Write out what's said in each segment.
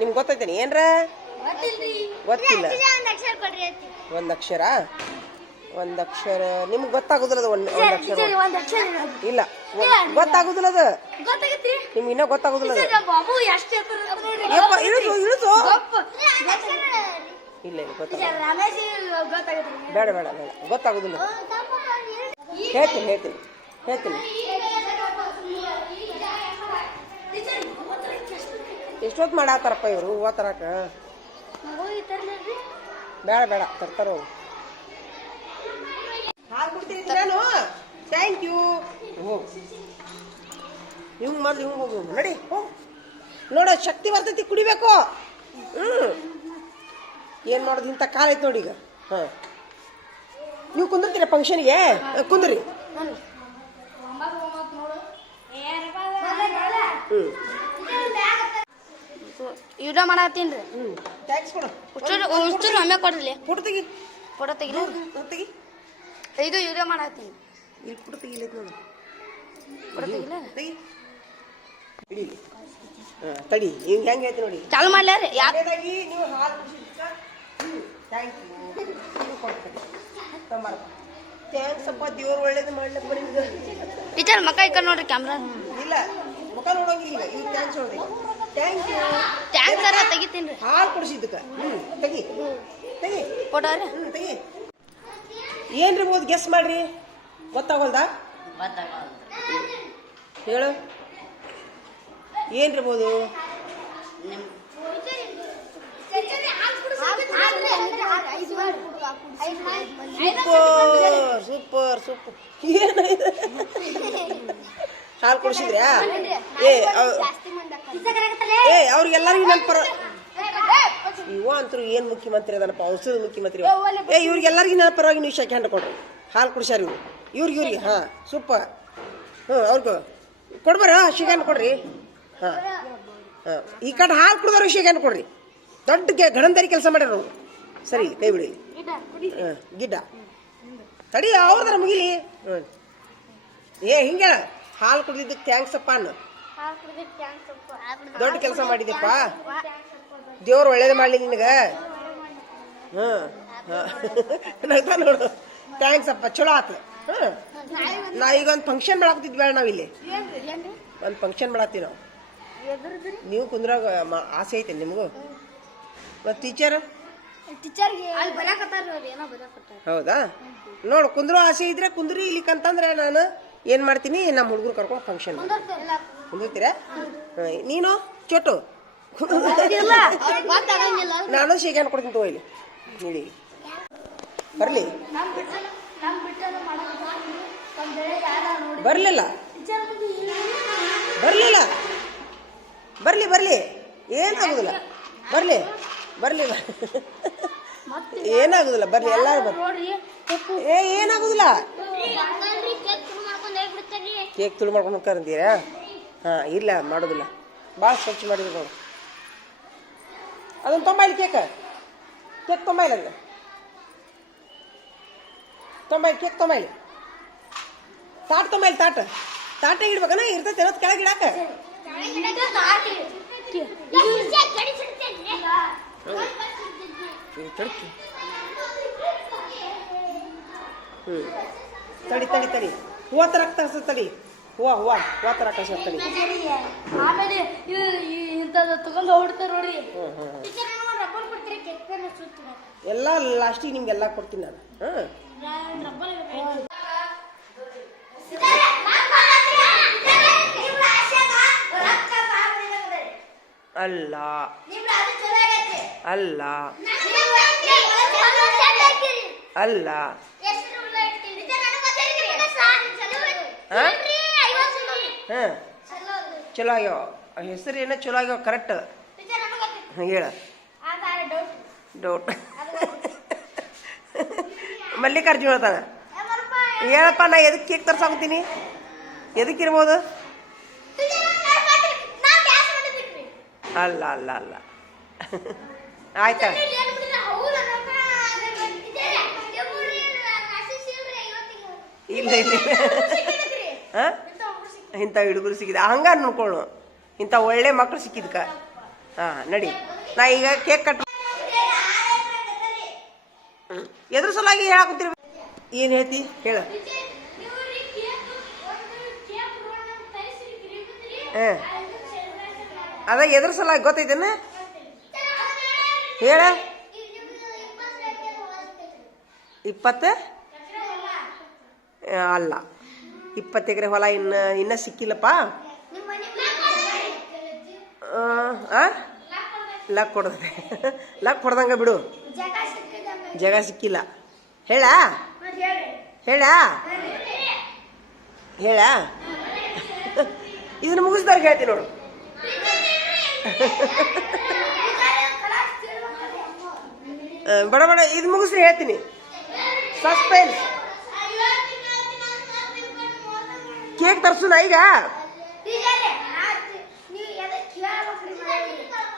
ನಿಮ್ಗೆ ಗೊತ್ತೈತೇನೆ ಏನ್ರ ಗೊತ್ತಿಲ್ಲ ಒಂದು ಅಕ್ಷರ ನಿಮ್ಗೆ ಗೊತ್ತಾಗುದಿಲ್ಲ ಅದು ಒಂದು ಅಕ್ಷರ ಇಲ್ಲ ಗೊತ್ತಾಗುದಿಲ್ಲ ಅದು ನಿಮ್ಗೆ ಇನ್ನೂ ಗೊತ್ತಾಗುದಿಲ್ಲ ಇಳಿಸು ಇಲ್ಲ ಇಲ್ಲ ಬೇಡ ಬೇಡ ಬೇಡ ಗೊತ್ತಾಗುದಿಲ್ಲ ಹೇಳ್ತೀನಿ ಎಷ್ಟೊತ್ತು ಮಾಡಾತಾರಪ್ಪ ಇವರು ಹೂವು ತರಕ ಬೇಡ ತರ್ತಾರ ಹಾಲು ಕೊಡ್ತೀನಿ ನಾನು ಥ್ಯಾಂಕ್ ಯು ಹಿಂಗೆ ಮೊದಲು ಹಿಂಗೆ ಹೋಗು ನಡಿ ನೋಡ ಶಕ್ತಿ ಬರ್ತೈತಿ ಕುಡಿಬೇಕು ಏನು ಮಾಡೋದು ಇಂಥ ಕಾಲ ಐತೆ ನೋಡಿ ಈಗ ಹಾಂ ನೀವು ಕುಂದಿರ್ತೀರ ಫಂಕ್ಷನ್ಗೆ ಕುಂದ್ರಿ ವಿಡಿಯೋ ಮಾಡತ್ತೀನಿ ರೀ ಟ್ಯಾಕ್ಸ್ ಕೊಡು ಒಮ್ಮೆ ಕೊಡ್ರಿ ಫೋಟೋ ತೆಗಿ ತೆಗಿ ಇದು ವಿಡಿಯೋ ಮಾಡತ್ತೀನಿ ಇಲ್ಲಿ ಫೋಟೋ ತೆಗಿಲ್ಲ ನೋಡು ಫೋಟೋ ತೆಗಿಲ್ಲ ತೆಗಿ ಹಿಡೀಲಿ ತಡಿ ಹಿಂಗೆ ಹೆಂಗೆ ಹೇಳ್ತೀನಿ ನೋಡಿ ಚಾಲು ಮಾಡ್ಲ ರೀ ಯಾಕೆದಾಗಿ ನೀವು ಹಾಲು ಕುಡಿಸಿದ್ಕ ಥ್ಯಾಂಕ್ ಯು ಕೊಡ್ತೀನಿ ಥ್ಯಾಂಕ್ಸ್ ಅಪ್ಪ ದೇವ್ರು ಒಳ್ಳೇದು ಮಾಡ್ಲಪ್ಪ ನಿಮ್ಗೆ ಟೀಚರ್ ಮಕ್ಕ ಈ ಕಡೆ ನೋಡ್ರಿ ಕ್ಯಾಮ್ರಾ ಇಲ್ಲ ಮುಖ ನೋಡೋಂಗಿಲ್ಲ ಈಗ ಥ್ಯಾಂಕ್ಸ್ ನೋಡಿದೆ ಥ್ಯಾಂಕ್ ಯು ಥ್ಯಾಂಕ್ಸ್ ಅರ ತೆಗಿತೀನಿ ರೀ ಹಾಲು ಕುಡಿಸಿದ್ದಕ್ಕ ತೆಗಿ ಫೋಟೋ ರೀ ತೆಗಿ ಏನ್ರಿರ್ಬೋದು ಗೆಸ್ ಮಾಡ್ರಿ ಗೊತ್ತಾಗೋಲ್ದಾ ಹೇಳು ಏನ್ರಿರ್ಬೋದು ಸೂಪರ್ ಏನಾಯ್ತು ಹಾಲು ಕುಡಿಸಿದ್ರ್ಯಾ ಅವ್ರಿಗೆಲ್ಲರಿಗೂ ನನ್ನ ಪರ ಇವ ಅಂತೂ ಏನು ಮುಖ್ಯಮಂತ್ರಿ ಅದನಪ್ಪ ಔಷಧ ಮುಖ್ಯಮಂತ್ರಿ ಇವ್ರಿಗೆಲ್ಲರಿಗೂ ನನ್ನ ಪರವಾಗಿ ನೀವು ಶೇಕ್ ಹ್ಯಾಂಡ್ ಕೊಡ್ರಿ ಹಾಲು ಕುಡಿಸ್ಯಾರ ಇವ್ರಿಗೆ ಹಾಂ ಸೂಪರ್ ಅವ್ರಿಗೂ ಕೊಡ್ಬಾರ ಶೇಕ್ ಹ್ಯಾಂಡ್ ಕೊಡ್ರಿ ಹಾಂ ಈ ಕಡೆ ಹಾಲು ಕುಡಿದವ್ರಿಗೆ ಶೇಕ್ ಹ್ಯಾಂಡ್ ಕೊಡ್ರಿ ದೊಡ್ಡ ಗಣಂದಾರಿ ಕೆಲಸ ಮಾಡ್ಯಾರ ಅವ್ರು ಸರಿ ಕೈ ಬಿಡಿ ಗಿಡ್ಡ ತಡಿ ಅವ್ರದಾರ ಮುಗಿಲಿ ಹಿಂಗೆ ಹಾಲು ಕುಡಿದಿದ್ದಕ್ಕೆ ಥ್ಯಾಂಕ್ಸ್ ಅಪ್ಪ ಅನ್ನು ದೊಡ್ಡ ಕೆಲಸ ಮಾಡಿದೆಪ್ಪ ದೇವ್ರು ಒಳ್ಳೇದು ಮಾಡಲಿ ನಿನಗೆ ನಗ್ತಾ ನೋಡು ಥ್ಯಾಂಕ್ಸ್ ಅಪ್ಪ ಚಲೋ ಆತು ನಾ ಈಗ ಒಂದು ಫಂಕ್ಷನ್ ಮಾಡಾಕ್ತಿದ್ವಿ ಬೇಡ ನಾವಿಲ್ಲಿ ಒಂದು ಫಂಕ್ಷನ್ ಮಾಡತ್ತೀವಿ ನಾವು ನೀವು ಕುಂದ್ರಾಗ ಆಸೆ ಐತೆ ನಿಮಗೂ ಮತ್ತು ಟೀಚರ್ ಹೌದಾ ನೋಡು ಕುಂದ್ರೋ ಆಸೆ ಇದ್ರೆ ಕುಂದ್ರಿ ಇಲ್ಲಿಕಂತಂದ್ರೆ ನಾನು ಏನು ಮಾಡ್ತೀನಿ ನಮ್ಮ ಹುಡುಗರು ಕರ್ಕೊಂಡು ಫಂಕ್ಷನ್ ಕುಂದಿರ್ತೀರಾ ನೀನು ಚೋಟು ನಾನು ಶೇಖರಣೆ ಕೊಡ್ತೀನಿ ತಗೋ ಇಲ್ಲಿ ನೋಡಿ ಬರಲಿ ಬರಲಿಲ್ಲ ಬರಲಿ ಏನಾಗುದಿಲ್ಲ ಬರಲಿ ಏನಾಗುದಿಲ್ಲ ಬರ್ಲಿ ಎಲ್ಲಾರು ಬರ್ರಿ ಏನಾಗುದಿಲ್ಲ ಕೇಕ್ ತುಳು ಮಾಡ್ಕೊಂಡು ಹೋಗ್ತಾರಂತೀರಾ ಹಾಂ ಇಲ್ಲ ಮಾಡೋದಿಲ್ಲ ಭಾಳ ಸ್ವಚ್ಛ ಮಾಡಿದ್ರು ನೋಡು ಅದೊಂದು ತೊಂಬೈಲಿ ಕೇಕ್ ತೊಂಬೈಲಿ ಅದು ಕೇಕ್ ತೊಂಬೈಲಿ ತಾಟ ಇಡ್ಬೇಕನ ಇರ್ತೈತೆ ಏನೋ ಕೆಳಗೆ ಇಡಾಕ ತಡಿ ಹೂವ ತರಕ್ ತರ್ಸ ತಡಿ ಹೂವ ತರಕ್ ಕಳ್ಸ ತಡಿ ಆಮೇಲೆ ತಗೊಂಡು ಹೋಗ್ಬಿಡ್ತಾರೆ ನೋಡಿ ಎಲ್ಲ ಲಾಸ್ಟಿಗೆ ನಿಮ್ಗೆಲ್ಲ ಕೊಡ್ತೀನಿ ನಾನು ಅಲ್ಲ ಅಲ್ಲ ಅಲ್ಲ ಚಲೋ ಆಗ್ಯಾವ ಹೆಸರು ಏನೋ ಚಲೋ ಆಗ್ಯಾವ ಕರೆಕ್ಟ್ ಹೇಳ ಡೌಟ್ ಮಲ್ಲಿಕಾರ್ಜುನ ತಾನ ಹೇಳಪ್ಪ ನಾ ಎದಕ್ಕೆ ಕೇಕ್ ತರ್ಸಾಕತ್ತೀನಿ ಎದಕ್ಕಿರ್ಬೋದು ಅಲ್ಲ ಅಲ್ಲ ಅಲ್ಲ ಆಯ್ತಾ ಇಲ್ಲ ಇಲ್ಲ ಹಾಂ ಇಂಥ ಹುಡುಗರು ಸಿಕ್ಕಿದ ಹಂಗ ನೋಡ್ಕೊಳ್ಳು ಇಂಥ ಒಳ್ಳೆ ಮಕ್ಕಳು ಸಿಕ್ಕಿದ್ಕ ಹಾಂ ನಡಿ ನಾ ಈಗ ಕೇಕ್ ಕಟ್ ಎದ್ರ ಸಲುವಾಗಿ ಹೇಳಾಕುಂತೀರಿ ಏನು ಹೇಳ್ತಿ ಹೇಳ ಅದ ಎದ್ರ ಸಲುವಾಗಿ ಗೊತ್ತೈತೇನ ಹೇಳ 20 ಅಲ್ಲ 20 ಎಕರೆ ಹೊಲ ಇನ್ನ ಸಿಕ್ಕಿಲ್ಲಪ್ಪ ಲಕ್ ಕೊಡ್ದೆ ಲಕ್ ಕೊಡ್ದಂಗ ಬಿಡು ಜಾಗ ಸಿಕ್ಕಿಲ್ಲ ಹೇಳ ಹೇಳ ಹೇಳ ಇದನ್ನ ಮುಗಿಸ್ದಾಗ ಹೇಳ್ತೀನಿ ನೋಡು ಬಡ ಬಡ ಇದು ಮುಗಿಸ್ರಿ ಹೇಳ್ತೀನಿ ಸಸ್ಪೆನ್ಸ್ ಕೇಕ್ ತರ್ಸುನ ಈಗ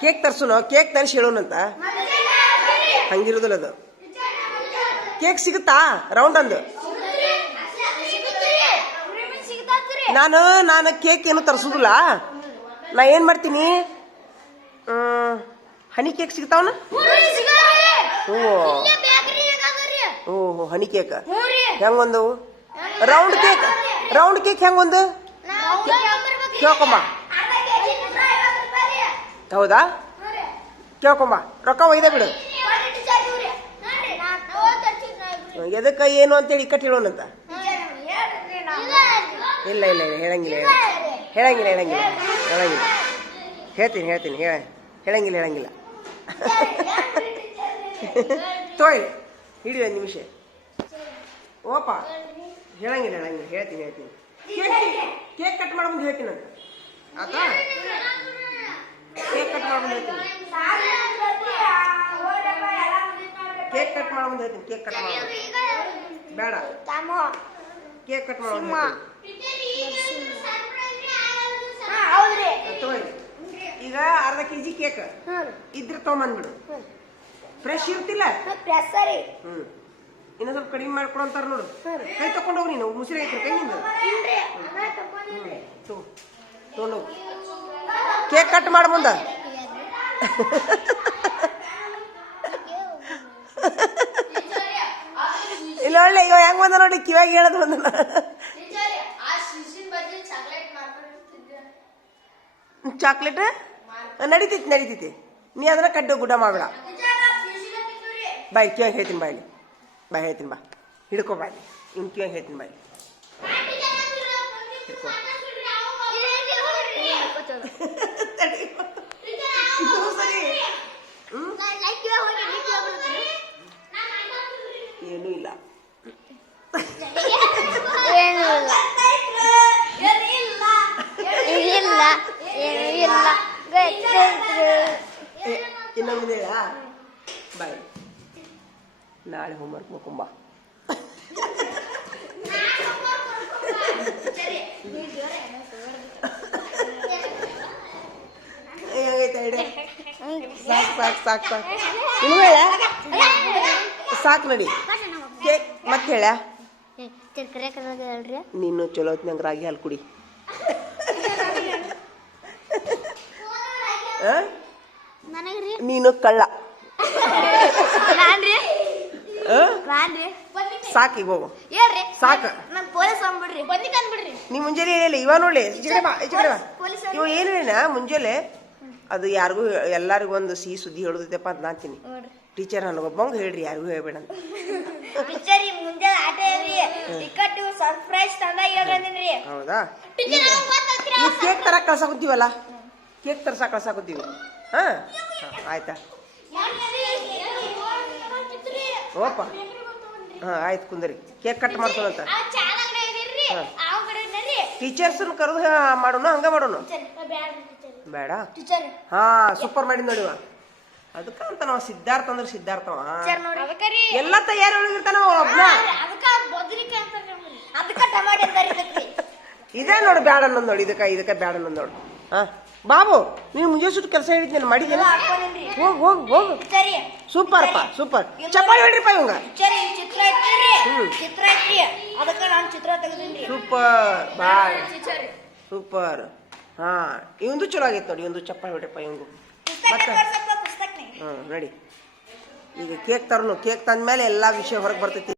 ಕೇಕ್ ತರ್ಸುನು ಕೇಕ್ ತರಿಸಿ ಹೇಳೋಣಂತ ಹಂಗಿರೋದಿಲ್ಲ ಅದು ಕೇಕ್ ಸಿಗುತ್ತಾ ರೌಂಡ್ ಅಂದು ನಾನು ಕೇಕ್ ಏನು ತರಿಸೋದಿಲ್ಲ ನಾ ಏನು ಮಾಡ್ತೀನಿ ಹನಿ ಕೇಕ್ ಸಿಗ್ತಾವನ ಓಹೋ ಹನಿ ಕೇಕ್ ಹೆಂಗೊಂದು ರೌಂಡ್ ಕೇಕ್ ಹೆಂಗೊಂದು ಕೇಳ್ಕೊಂಬ ಹೌದಾ ಕೇಳ್ಕೊಂಬ ರೊಕ್ಕ ಒಯ್ದ ಬಿಡು ಎದಕ್ಕೆ ಏನು ಅಂತೇಳಿ ಇಕ್ಕಟ್ಟು ಹೇಳೋಣಂತ ಇಲ್ಲ ಇಲ್ಲ ಇಲ್ಲ ಹೇಳಂಗಿಲ್ಲ ಹೇಳಂಗಿಲ್ಲ ಹೇಳಂಗಿಲ್ಲ ಹೇಳಂಗಿಲ್ಲ ಹೇಳ್ತೀನಿ ಹೇಳಂಗಿಲ್ಲ ತೋಯ್ ಹಿಡಿ ಒಂದು ನಿಮಿಷ ಓಪ ಹೇಳಂಗಿಲ್ಲ ಹೇಳ್ತೀನಿ ಕೇಕ್ ಕಟ್ ಮಾಡ್ಬಂದು ಹೇಳ್ತೀನಿ ಅಂತ ಆತಾ ಕೇಕ್ ಕಟ್ ಮಾಡ್ಬಂದು ಹೇಳ್ತೀನಿ ಕೇಕ್ ಕಟ್ ಮಾಡ್ಬಂದು ಹೇಳ್ತೀನಿ ಕೇಕ್ ಕಟ್ ಮಾಡ್ಬಂದು ಬೇಡ ಕೇಕ್ ಕಟ್ ಮಾಡ್ಬಂದು ತೋಯ್ ಈಗ ಅರ್ಧ ಕೆಜಿ ಕೇಕ್ ಇದ್ರೆ ತೊಗೊಂಬಂದ್ಬಿಡು ಫ್ರೆಶ್ ಇರ್ತಿಲ್ಲ ಇನ್ನೂ ಸ್ವಲ್ಪ ಕಡಿಮೆ ಮಾಡ್ಕೊಡಂತಾರ ನೋಡು ಕೈ ತಗೊಂಡು ಹೋಗಿ ನೀನು ಮುಸಿರಿ ಐತ್ರಿ ಕೈಯಿಂದ ತಗೊಂಡೋಗು ಕೇಕ್ ಕಟ್ ಮಾಡ ಮುಂದ ಇಲ್ಲ ಒಳ್ಳೆ ಈಗ ಹೆಂಗ್ ಬಂದ ನೋಡಿ ಕಿವಾಗ ಹೇಳದ್ ಬಂದ ಚಾಕ್ಲೇಟ್ ನಡೀತೈತಿ ನೀ ಅದನ್ನ ಕಡ್ಡು ಗುಡ್ಡ ಮಾಡಬೇಡ ಬಾಯ್ ಕಿವಾಗ ಹೇಳ್ತೀನಿ ಬಾಯ್ ಹೇಳ್ತೀನಿ ಬಾ ಹಿಡ್ಕೊ ಬಾಯ್ ಇವ್ನು ಕಿವಾಗ ಹೇಳ್ತೀನಿ ಬಾಯ್ ಹಿಡ್ಕೊ ಸರಿ ಏನೂ ಇಲ್ಲ ಇನ್ನೊಂದು ಹೇಳ ಬಾಯ್ ನಾಳೆ ಹೋಮ್ವರ್ಕ್ ಮಾಡ್ಕೊಂಬ ಸಾಕು ಇನ್ನು ಹೇಳ ಸಾಕು ನಡಿ ಕೇಕ್ ಮತ್ತೆ ಹೇಳ ನೀನು ಚಲೋ ಹೊತ್ನಂಗೆ ರಾಗಿ ಹಾಲು ಕುಡಿ ನೀನು ಕಳ್ಳ ಸಾಕು ಈಗ ಹೋಗು ಸಾಕು ನೀ ಮುಂಜಾನೆ ಹೇಳಿಲ್ಲ ಇವ ನೋಡ್ಲಿ ಇವ ಏನು ಹೇಳಿನ ಮುಂಜಾನೆ ಅದು ಯಾರಿಗೂ ಎಲ್ಲರಿಗೂ ಒಂದು ಸಿಹಿ ಸುದ್ದಿ ಹೇಳುದೈತಪ್ಪ ಅಂತ ನಾಂತೀನಿ ಟೀಚರ್ ನನಗೊಬ್ಬಂಗ ಹೇಳ್ರಿ ಯಾರಿಗೂ ಹೇಳ್ಬೇಡ ಅಂತ ಹೌದಾ ಈ ಕೇಕ್ ತರ ಕಳ್ಸಾಕುತ್ತೀವಲ್ಲ ಕೇಕ್ ತರ್ಸಾಕ ಕಳ್ಸಾಕುತ್ತೀವಿ ಹಾ ಆಯ್ತಾ ಓಪ ಆಯ್ತು ಕುಂದರಿ ಕೇಕ್ ಕಟ್ ಮಾಡ್ಸೋಣಂತ ಟೀಚರ್ಸನ್ನ ಕರೆದು ಮಾಡೋಣ ಹಂಗ ಮಾಡೋಣ ಬೇಡ ಹಾ ಸೂಪರ್ ಮಾಡಿದ್ ನೋಡಿವ ಅದಕ್ಕಂತ ನಾವು ಸಿದ್ಧಾರ್ಥ ಅಂದ್ರೆ ಸಿದ್ಧಾರ್ಥವ ಎಲ್ಲ ತಯಾರಿ ಒಳಗಿರ್ತಾನ ಒಬ್ನ ಇದೇ ನೋಡು ಬ್ಯಾಡ ಅನ್ನೋದು ನೋಡಿ ಇದಕ್ಕೆ ಬ್ಯಾಡ ಅನ್ನೋದು ನೋಡು ಹಾ ಬಾಬು ನೀನು ಮುಂಜಾನೆ ಸುಟ್ಟು ಕೆಲಸ ಹೇಳಿದ್ನೇನು ಮಾಡಿದ್ದೇನೆ ಹೋಗು ಸೂಪರ್ಪ್ಪ ಸೂಪರ್ ಚಪ್ಪಾಳಿ ಹೊಡ್ರಿಪ್ಪ ಇವಂಗ ಸೂಪರ್ ಬಾಯ್ ಸೂಪರ್ ಹಾ ಇವಂದು ಚಲೋ ಆಗೈತೆ ನೋಡಿ ಇವಂದು ಚಪ್ಪಾಳಿ ಹೊಡ್ರಿಪ್ಪ ಇವಂಗು ಮತ್ತೆ ನಡಿ ಈಗ ಕೇಕ್ ತರನು ಕೇಕ್ ತಂದ್ಮೇಲೆ ಎಲ್ಲ ವಿಷಯ ಹೊರಗೆ ಬರ್ತೈತಿ